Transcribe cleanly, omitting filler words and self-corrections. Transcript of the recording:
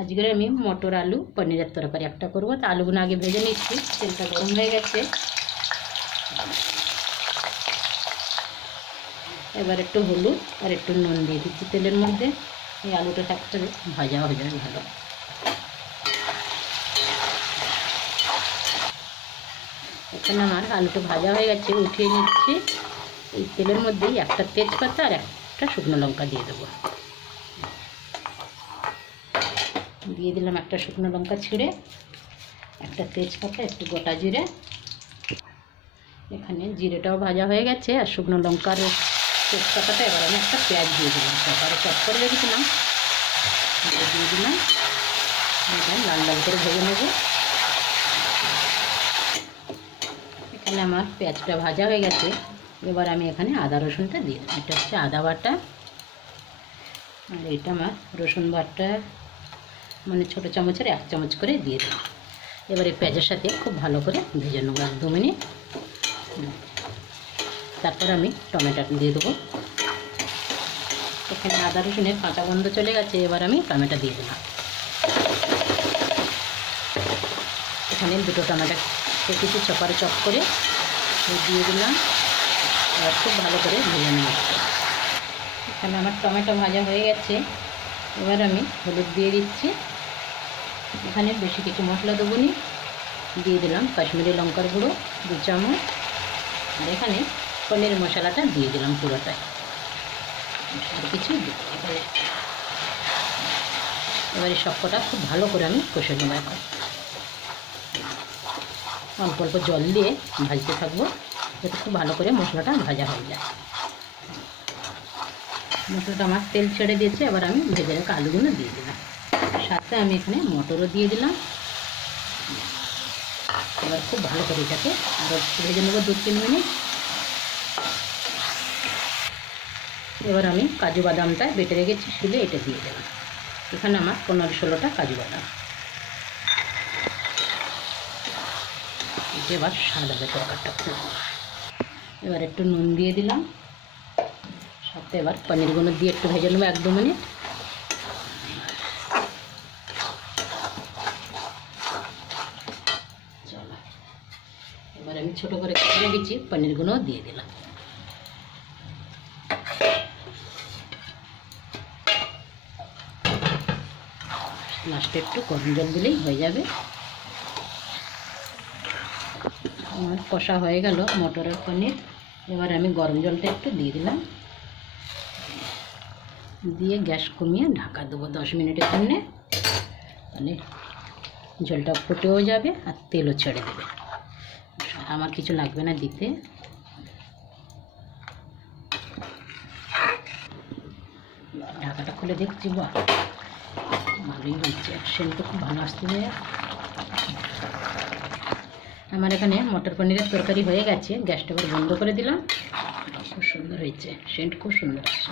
আজকে আমি মটর আলু পনিরের তরকারি একটা করব। তো আলুগুলো আগে ভেজে নিচ্ছি। তেলটা গরম হয়ে গেছে, এবার একটু হলুদ আর একটু নুন দিয়ে দিচ্ছি তেলের মধ্যে। এই আলুটা থাকতে ভাজা হয়ে যাবে ভালো। এখানে আমার আলুটা ভাজা হয়ে গেছে, উঠিয়ে নিচ্ছি। এই তেলের মধ্যেই একটা তেজপাতা আর একটা শুকনো লঙ্কা দিয়ে দেবো। দিয়ে দিলাম একটা শুকনো লঙ্কা ছিঁড়ে, একটা তেজপাতা, একটু গোটা জিরে। এখানে জিরেটাও ভাজা হয়ে গেছে আর শুকনো লঙ্কার তেজপাতাটা। এবার আমি একটা পেঁয়াজ দিয়ে দিলাম, সকালে চপ করে রেখেছিলাম, দিয়ে দিলাম। লাল লাল করে ভেজে নেব। এখানে আমার পেঁয়াজটা ভাজা হয়ে গেছে, এবার আমি এখানে আদা রসুনটা দিয়ে দিলাম। এটা হচ্ছে আদা বাটা, আর এটা আমার রসুন বাটা, মানে ছোটো চামচের 1 চামচ করে দিয়ে দিলাম। এবার এই পেঁয়াজের সাথে খুব ভালো করে ভেজে নেবো 1-2 মিনিট। তারপর আমি টমেটো দিয়ে দেবো। এখানে আদা রসুনের কাঁচা গন্ধ চলে গেছে, এবার আমি টমেটো দিয়ে দিলাম। এখানে 2টো টমেটো কিছু চপারে চপ করে দিয়ে দিলাম। এবার খুব ভালো করে ভেজে নেব। এখানে আমার টমেটো ভাজা হয়ে গেছে, এবার আমি হলুদ দিয়ে দিচ্ছি। এখানে বেশি কিছু মশলা দেবো নি, দিয়ে দিলাম কাশ্মীরি লঙ্কার গুঁড়ো 2 চামচ। আর এখানে পনির মশলাটা দিয়ে দিলাম পুরোটাই, আর কিছু এবারে সবকটা খুব ভালো করে আমি কষে নেব। এখন অল্প অল্প জল দিয়ে ভাজতে থাকবো, যাতে খুব ভালো করে মশলাটা ভাজা হয়ে যায়। মশলাটা আমার তেল ছেড়ে দিয়েছে, এবার আমি ভেজে রাখা আলুগুলো দিয়ে দিলাম। সাথে আমি এখানে মটরও দিয়ে দিলাম। এবার খুব ভালো করে এটাকে আরও ভেজে নেবো 2-3 মিনিট। এবার আমি কাজু বাদামটা বেটে রেখেছি শুলে, এটা দিয়ে দিলাম। এখানে আমার 15-16টা কাজু বাদাম। এবার স্বাদ হবে তরকারিটা। এবার একটু নুন দিয়ে দিলাম, সাথে এবার পনিরগুলো দিয়ে একটু ভেজে নেবো 1-2 মিনিট। চলো, এবার আমি ছোটো করে কেটে রেখেছি পনিরগুলোও দিয়ে দিলাম। লাস্টে একটু গরম জল দিলেই হয়ে যাবে। আমার কষা হয়ে গেল মটরের পনির। এবার আমি গরম জলটা একটু দিয়ে দিলাম, দিয়ে গ্যাস কমিয়ে ঢাকা দেবো 10 মিনিটের জন্যে। তাহলে জলটা ফুটেও যাবে আর তেলও ছেড়ে দেবে। আমার কিছু লাগবে না দিতে। ঢাকাটা খুলে দেখছি, বাহ ভালোই হচ্ছে, সেন্টটা খুব ভালো আসতে যায়। আমার এখানে মটর পনিরের তরকারি হয়ে গেছে, গ্যাসটা এবার বন্ধ করে দিলাম। খুব সুন্দর হয়েছে, সেন্ট খুব সুন্দর আসছে।